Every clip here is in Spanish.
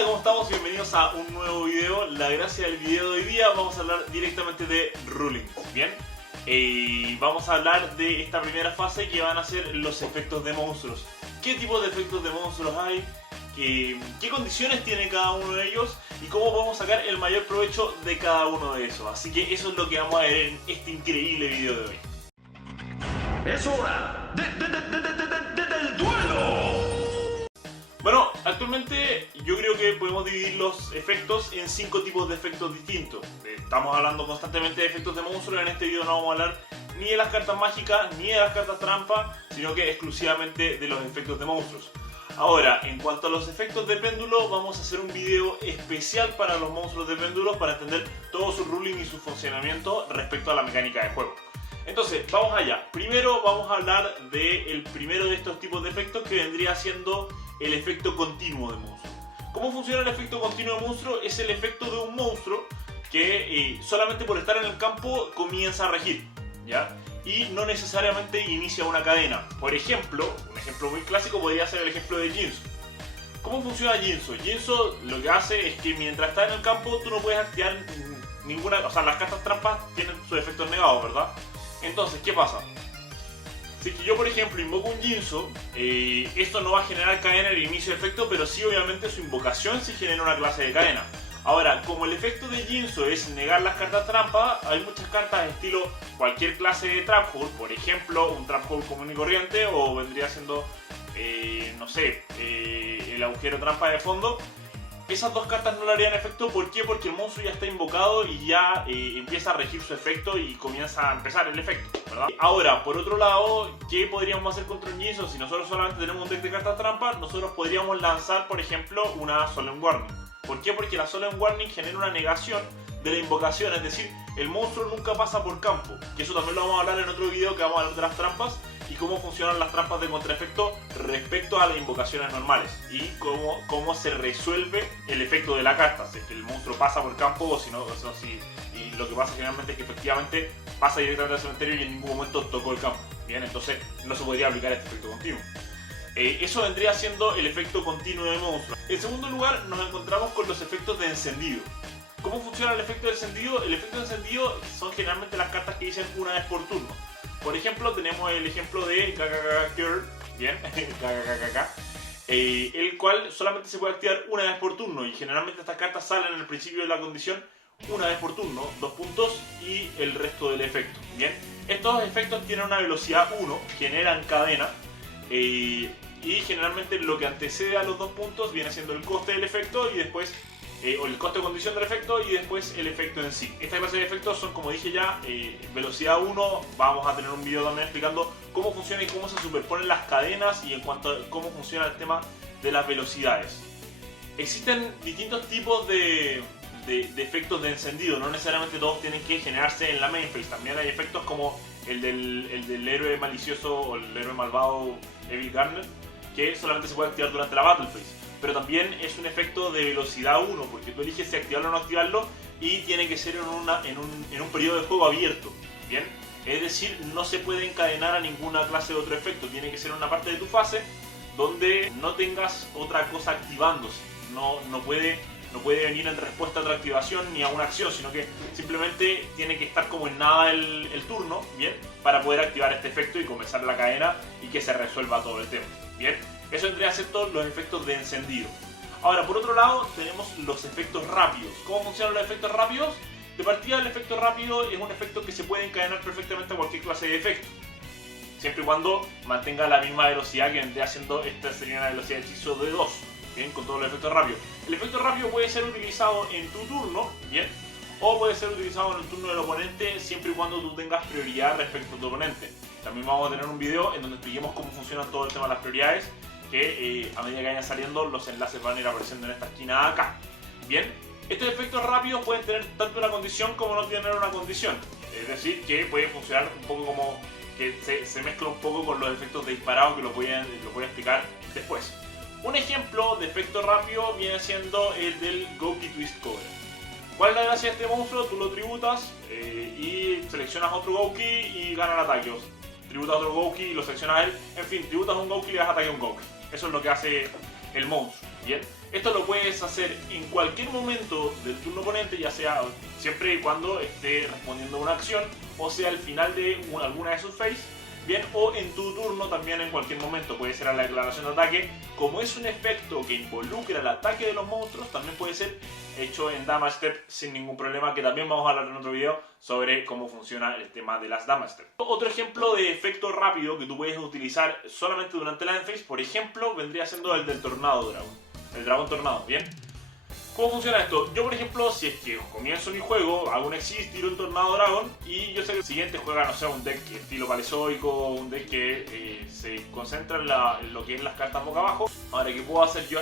Hola, ¿cómo estamos? Bienvenidos a un nuevo video. La gracia del video de hoy día vamos a hablar directamente de rulings, ¿bien? Vamos a hablar de esta primera fase que van a ser los efectos de monstruos. ¿Qué tipo de efectos de monstruos hay? ¿Qué condiciones tiene cada uno de ellos? Y cómo podemos sacar el mayor provecho de cada uno de esos. Así que eso es lo que vamos a ver en este increíble video de hoy. ¡Es hora del duelo! Bueno, actualmente yo creo que podemos dividir los efectos en 5 tipos de efectos distintos. Estamos hablando constantemente de efectos de monstruos. En este video no vamos a hablar ni de las cartas mágicas ni de las cartas trampa, sino que exclusivamente de los efectos de monstruos. Ahora, en cuanto a los efectos de péndulo, vamos a hacer un video especial para los monstruos de péndulo para entender todo su ruling y su funcionamiento respecto a la mecánica de juego. Entonces, vamos allá. Primero vamos a hablar del primero de estos tipos de efectos, que vendría siendo el efecto continuo de monstruo. ¿Cómo funciona el efecto continuo de monstruo? Es el efecto de un monstruo que solamente por estar en el campo comienza a regir, ¿ya? Y no necesariamente inicia una cadena. Por ejemplo, un ejemplo muy clásico podría ser el ejemplo de Jinzo. ¿Cómo funciona Jinzo? Jinzo lo que hace es que mientras está en el campo tú no puedes activar ninguna... O sea, las cartas trampas tienen sus efectos negados, ¿verdad? Entonces, ¿qué pasa? Si yo, por ejemplo, invoco un Jinzo, esto no va a generar cadena en el inicio de efecto, pero sí obviamente su invocación sí genera una clase de cadena. Ahora, como el efecto de Jinzo es negar las cartas trampa, hay muchas cartas estilo cualquier clase de Trap Hole, por ejemplo, un Trap Hole común y corriente, o vendría siendo, no sé, el agujero trampa de fondo. Esas dos cartas no le harían efecto. ¿Por qué? Porque el monstruo ya está invocado y ya empieza a regir su efecto y comienza a empezar el efecto, ¿verdad? Ahora, por otro lado, ¿qué podríamos hacer contra un Jinzo? Si nosotros solamente tenemos un deck de cartas trampa, nosotros podríamos lanzar, por ejemplo, una Solemn Warning. ¿Por qué? Porque la Solemn Warning genera una negación de la invocación, es decir, el monstruo nunca pasa por campo. Que eso también lo vamos a hablar en otro video, que vamos a hablar de las trampas y cómo funcionan las trampas de contraefecto respecto a las invocaciones normales y cómo se resuelve el efecto de la carta, si es que el monstruo pasa por campo o si no, y lo que pasa generalmente es que efectivamente pasa directamente al cementerio y en ningún momento tocó el campo. Bien, entonces no se podría aplicar este efecto continuo. Eso vendría siendo el efecto continuo de monstruo. En segundo lugar, nos encontramos con los efectos de encendido. ¿Cómo funciona el efecto de encendido? El efecto de encendido son generalmente las cartas que dicen una vez por turno. Por ejemplo, tenemos el ejemplo de KKK, bien, el cual solamente se puede activar una vez por turno y generalmente estas cartas salen en el principio de la condición una vez por turno, 2 puntos y el resto del efecto, bien. Estos efectos tienen una velocidad 1, generan cadena y generalmente lo que antecede a los 2 puntos viene siendo el coste del efecto y después o el coste de condición del efecto y después el efecto en sí. Esta clase de efectos son, como dije ya, velocidad 1. Vamos a tener un video también explicando cómo funciona y cómo se superponen las cadenas y en cuanto a cómo funciona el tema de las velocidades. Existen distintos tipos de efectos de encendido, no necesariamente todos tienen que generarse en la main phase. También hay efectos como el del héroe malicioso o el héroe malvado Evil Garnet, que solamente se puede activar durante la battle phase. Pero también es un efecto de velocidad 1, porque tú eliges si activarlo o no activarlo y tiene que ser en un periodo de juego abierto, ¿bien? Es decir, no se puede encadenar a ninguna clase de otro efecto, tiene que ser una parte de tu fase donde no tengas otra cosa activándose. No puede venir en respuesta a otra activación ni a una acción, sino que simplemente tiene que estar como en nada el turno, ¿bien? Para poder activar este efecto y comenzar la cadena y que se resuelva todo el tema, ¿bien? Eso vendría a ser todos los efectos de encendido. Ahora, por otro lado, tenemos los efectos rápidos. ¿Cómo funcionan los efectos rápidos? De partida, el efecto rápido es un efecto que se puede encadenar perfectamente a cualquier clase de efecto, siempre y cuando mantenga la misma velocidad que vendría siendo, esta sería una velocidad de hechizo de 2, bien, con todos los efectos rápidos. El efecto rápido puede ser utilizado en tu turno, bien, o puede ser utilizado en el turno del oponente, siempre y cuando tú tengas prioridad respecto a tu oponente. También vamos a tener un video en donde expliquemos cómo funciona todo el tema de las prioridades, que a medida que vayan saliendo los enlaces van a ir apareciendo en esta esquina acá. Bien, estos efectos rápidos pueden tener tanto una condición como no tener una condición. Es decir, que puede funcionar un poco como que se mezcla un poco con los efectos de disparado, que lo voy a explicar después. Un ejemplo de efecto rápido viene siendo el del Gouki Twist Cover. ¿Cuál es la gracia de este monstruo? Tú lo tributas y seleccionas otro Gouki y gana el ataque. Tributas otro Gouki y lo seleccionas a él. En fin, tributas un Gouki y le das ataque a un Gouki. Eso es lo que hace el monstruo, ¿bien? Esto lo puedes hacer en cualquier momento del turno oponente, ya sea siempre y cuando esté respondiendo a una acción, o sea al final de alguna de sus phases, bien, o en tu turno también en cualquier momento, puede ser a la declaración de ataque. Como es un efecto que involucra el ataque de los monstruos, también puede ser hecho en Damage Step sin ningún problema, que también vamos a hablar en otro video sobre cómo funciona el tema de las Damage Step. Otro ejemplo de efecto rápido que tú puedes utilizar solamente durante la end phase, por ejemplo, vendría siendo el del Tornado Dragon. El dragón tornado, ¿bien? ¿Cómo funciona esto? Yo, por ejemplo, si es que comienzo mi juego, hago un exist, tiro un tornado dragón y yo sé que el siguiente juega, no sé, un deck estilo palezoico, un deck que se concentra en lo que es las cartas boca abajo. Ahora, ¿qué puedo hacer yo?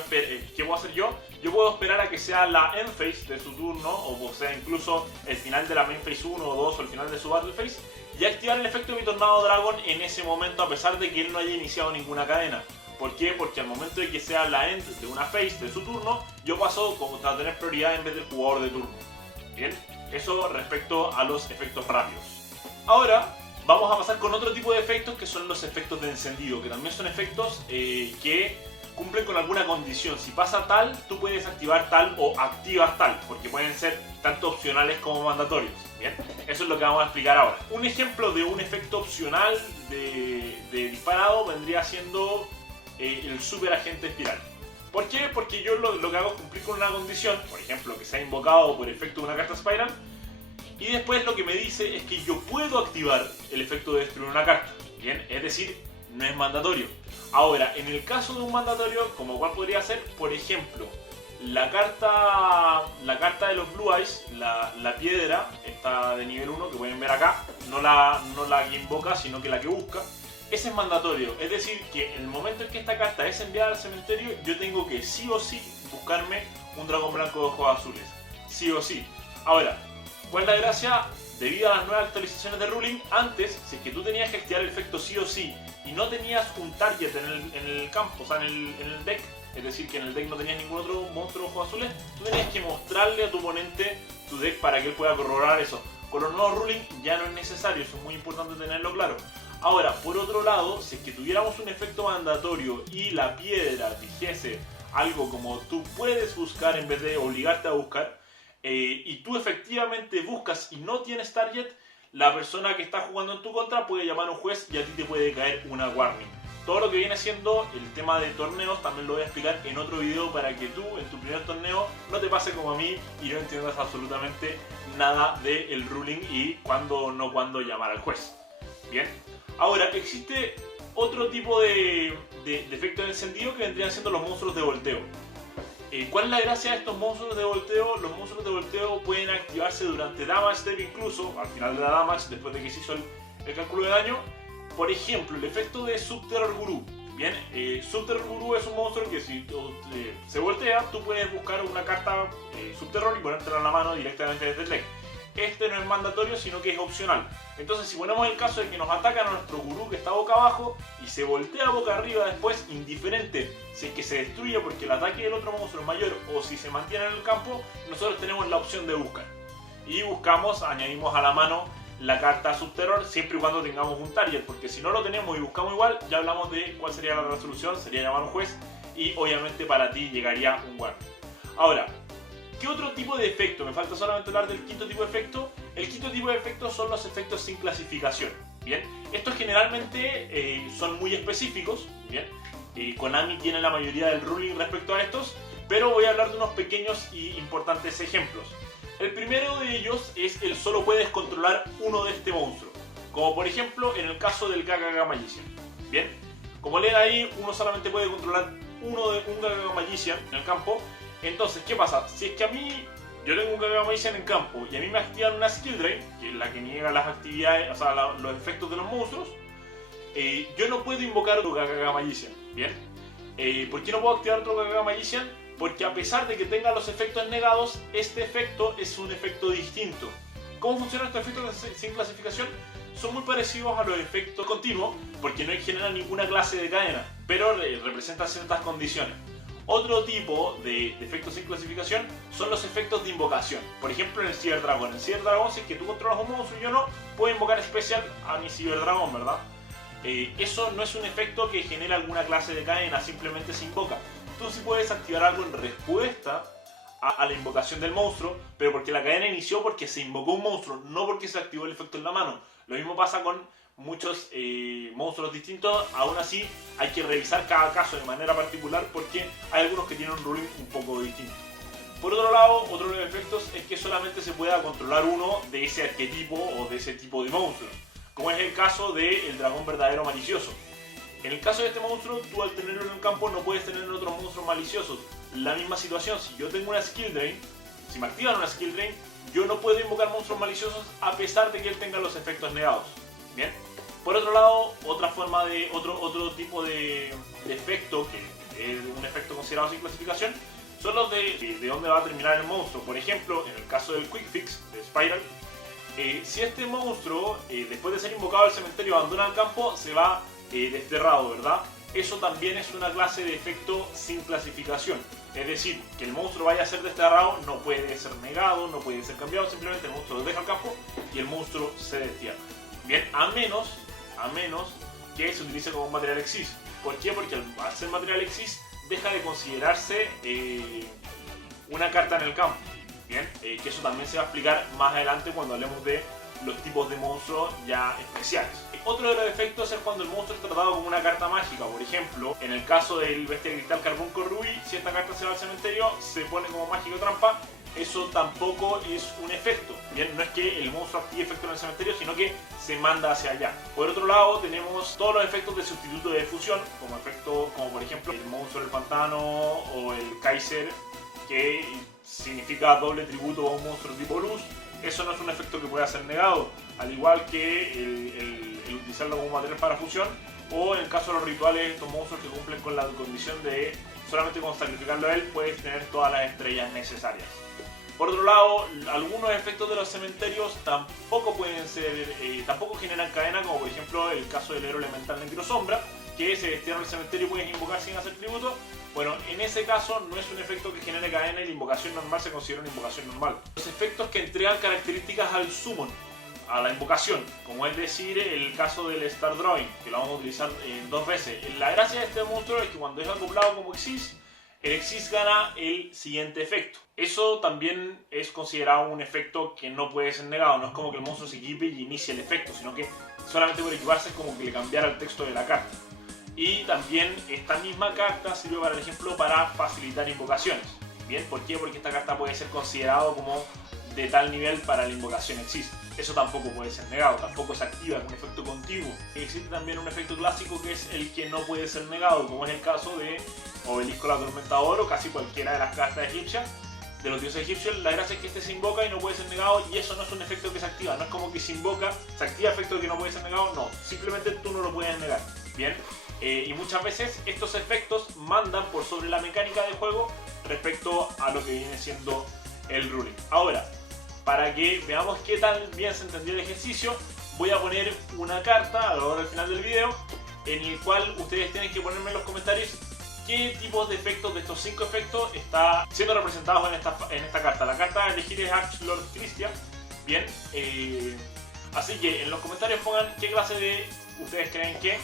Yo puedo esperar a que sea la end phase de su turno, o sea, incluso el final de la main phase 1 o 2 o el final de su battle phase, y activar el efecto de mi tornado dragón en ese momento, a pesar de que él no haya iniciado ninguna cadena. ¿Por qué? Porque al momento de que sea la end de una phase de su turno, yo paso a tener prioridad en vez del jugador de turno. Bien, eso respecto a los efectos rápidos. Ahora vamos a pasar con otro tipo de efectos, que son los efectos de encendido, que también son efectos que cumplen con alguna condición. Si pasa tal, tú puedes activar tal o activas tal, porque pueden ser tanto opcionales como mandatorios. Bien, eso es lo que vamos a explicar ahora. Un ejemplo de un efecto opcional de disparado vendría siendo el super agente espiral. ¿Por qué? Porque yo lo que hago es cumplir con una condición, por ejemplo, que sea invocado por efecto de una carta Spiral, y después lo que me dice es que yo puedo activar el efecto de destruir una carta. Bien, es decir, no es mandatorio. Ahora, en el caso de un mandatorio, como cuál podría ser, por ejemplo, la carta de los Blue Eyes, la piedra, esta de nivel 1 que pueden ver acá, no la que invoca, sino que la que busca. Ese es mandatorio, es decir, que en el momento en que esta carta es enviada al cementerio, yo tengo que sí o sí buscarme un dragón blanco de ojos azules. Sí o sí. Ahora, ¿cuál es la gracia? Debido a las nuevas actualizaciones de Ruling, antes, si es que tú tenías que activar el efecto sí o sí y no tenías un target en el campo, o sea, en el deck, es decir, que en el deck no tenías ningún otro monstruo de ojos azules, tú tenías que mostrarle a tu oponente tu deck para que él pueda corroborar eso. Con los nuevos Ruling ya no es necesario, eso es muy importante tenerlo claro. Ahora, por otro lado, si es que tuviéramos un efecto mandatorio y la piedra dijese algo como tú puedes buscar en vez de obligarte a buscar, y tú efectivamente buscas y no tienes target, la persona que está jugando en tu contra puede llamar a un juez y a ti te puede caer una warning. Todo lo que viene siendo el tema de torneos también lo voy a explicar en otro video para que tú en tu primer torneo no te pase como a mí y no entiendas absolutamente nada del ruling y cuándo llamar al juez. Bien. Ahora, existe otro tipo de efecto de encendido que vendrían siendo los monstruos de volteo. ¿Cuál es la gracia de estos monstruos de volteo? Los monstruos de volteo pueden activarse durante Damage Step, incluso al final de la Damage, después de que se hizo el cálculo de daño. Por ejemplo, el efecto de Subterror Guru. Bien, Subterror Guru es un monstruo que si se voltea, tú puedes buscar una carta Subterror y ponértela en la mano directamente desde el deck. Este no es mandatorio, sino que es opcional. Entonces, si ponemos el caso de que nos atacan a nuestro gurú que está boca abajo y se voltea boca arriba después, indiferente si es que se destruye porque el ataque del otro monstruo es mayor o si se mantiene en el campo, nosotros tenemos la opción de buscar. Y buscamos, añadimos a la mano la carta Subterror siempre y cuando tengamos un target, porque si no lo tenemos y buscamos igual, ya hablamos de cuál sería la resolución, sería llamar a un juez y obviamente para ti llegaría un guardia. Ahora, ¿qué otro tipo de efecto? Me falta solamente hablar del quinto tipo de efecto. El quinto tipo de efecto son los efectos sin clasificación. Bien, estos generalmente son muy específicos. Bien, Konami tiene la mayoría del ruling respecto a estos, pero voy a hablar de unos pequeños y importantes ejemplos. El primero de ellos es el solo puedes controlar uno de este monstruo, como por ejemplo en el caso del Gaga Magician. Bien, como leen ahí, uno solamente puede controlar un Gaga Magician en el campo. Entonces, ¿qué pasa? Si es que a mí, yo tengo un Gaga Magician en campo y a mí me activan una Skill Drain, que es la que niega las actividades, o sea, los efectos de los monstruos, yo no puedo invocar otro Gaga Magician, ¿bien? ¿Por qué no puedo activar otro Gaga Magician? Porque a pesar de que tenga los efectos negados, este efecto es un efecto distinto. ¿Cómo funcionan estos efectos sin clasificación? Son muy parecidos a los efectos continuos, porque no generan ninguna clase de cadena, pero representan ciertas condiciones. Otro tipo de efectos sin clasificación son los efectos de invocación. Por ejemplo, en el Cyberdragón. En el Cyberdragón, si es que tú controlas un monstruo y yo no, puedo invocar especial a mi Cyberdragón, ¿verdad? Eso no es un efecto que genera alguna clase de cadena, simplemente se invoca. tú sí puedes activar algo en respuesta a la invocación del monstruo, pero porque la cadena inició porque se invocó un monstruo, no porque se activó el efecto en la mano. Lo mismo pasa con muchos monstruos distintos. Aún así hay que revisar cada caso de manera particular porque hay algunos que tienen un ruling un poco distinto. Por otro lado, otro de los efectos es que solamente se pueda controlar uno de ese arquetipo o de ese tipo de monstruo, como es el caso del dragón verdadero malicioso. En el caso de este monstruo, tú al tenerlo en el campo no puedes tener otros monstruos maliciosos. La misma situación, si yo tengo una skill drain, si me activan una skill drain, yo no puedo invocar monstruos maliciosos a pesar de que él tenga los efectos negados. Bien. Por otro lado, otra forma de otro tipo de efecto, que es un efecto considerado sin clasificación, son los de dónde va a terminar el monstruo. Por ejemplo, en el caso del Quick Fix de Spiral, si este monstruo, después de ser invocado al cementerio, abandona el campo, se va desterrado, ¿verdad? Eso también es una clase de efecto sin clasificación. Es decir, que el monstruo vaya a ser desterrado no puede ser negado, no puede ser cambiado, simplemente el monstruo lo deja al campo y el monstruo se destierra. Bien, a menos que se utilice como un material exis. ¿Por qué? Porque al ser material exis deja de considerarse una carta en el campo. Bien, que eso también se va a explicar más adelante cuando hablemos de los tipos de monstruos ya especiales. Otro de los efectos es cuando el monstruo es tratado como una carta mágica. Por ejemplo, en el caso del Bestia Cristal Carbunco Rubí, si esta carta se va al cementerio, se pone como mágico trampa. Eso tampoco es un efecto. Bien, no es que el monstruo active efecto en el cementerio, sino que se manda hacia allá. Por otro lado, tenemos todos los efectos de sustituto de fusión, como por ejemplo el monstruo del pantano o el Kaiser, que significa doble tributo a un monstruo tipo luz. Eso no es un efecto que pueda ser negado, al igual que el utilizarlo como material para fusión, o en el caso de los rituales, estos monstruos que cumplen con la condición de solamente con sacrificarlo a él puedes tener todas las estrellas necesarias. Por otro lado, algunos efectos de los cementerios tampoco tampoco generan cadena, como por ejemplo el caso del héroe elemental Negro Sombra, que se destierra al cementerio y puedes invocar sin hacer tributo. Bueno, en ese caso no es un efecto que genere cadena y la invocación normal se considera una invocación normal. Los efectos que entregan características al summon, a la invocación, como es decir el caso del Star Drawing, que lo vamos a utilizar dos veces. La gracia de este monstruo es que cuando es acoplado como Exis, el Exis gana el siguiente efecto. Eso también es considerado un efecto que no puede ser negado. No es como que el monstruo se equipe y inicie el efecto, sino que solamente por equiparse es como que le cambiara el texto de la carta. Y también esta misma carta sirve para el ejemplo para facilitar invocaciones. Bien, ¿por qué? Porque esta carta puede ser considerado como de tal nivel para la invocación existe. Eso tampoco puede ser negado, tampoco se activa con efecto continuo. Existe también un efecto clásico que es el que no puede ser negado, como es el caso de Obelisco la Atormentador o casi cualquiera de las cartas egipcias, de los dioses egipcios. La gracia es que este se invoca y no puede ser negado, y eso no es un efecto que se activa. No es como que se invoca, se activa efecto que no puede ser negado, no. Simplemente tú no lo puedes negar. Bien. Y muchas veces estos efectos mandan por sobre la mecánica del juego respecto a lo que viene siendo el ruling. Ahora, para que veamos qué tan bien se entendió el ejercicio, voy a poner una carta al final del video en el cual ustedes tienen que ponerme en los comentarios qué tipos de efectos de estos 5 efectos está siendo representados en esta carta. La carta a elegir es Archlord Christia. Bien, así que en los comentarios pongan qué clase de ustedes creen que,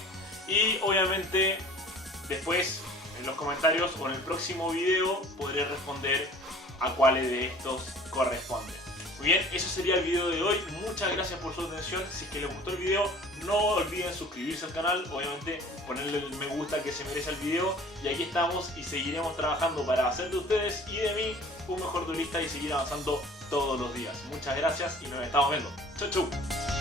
y obviamente después en los comentarios o en el próximo video podré responder a cuáles de estos corresponden. Muy bien, eso sería el video de hoy. Muchas gracias por su atención. Si es que les gustó el video, no olviden suscribirse al canal, obviamente ponerle el me gusta que se merece al video, y aquí estamos y seguiremos trabajando para hacer de ustedes y de mí un mejor duelista y seguir avanzando todos los días. Muchas gracias y nos estamos viendo. Chau chau.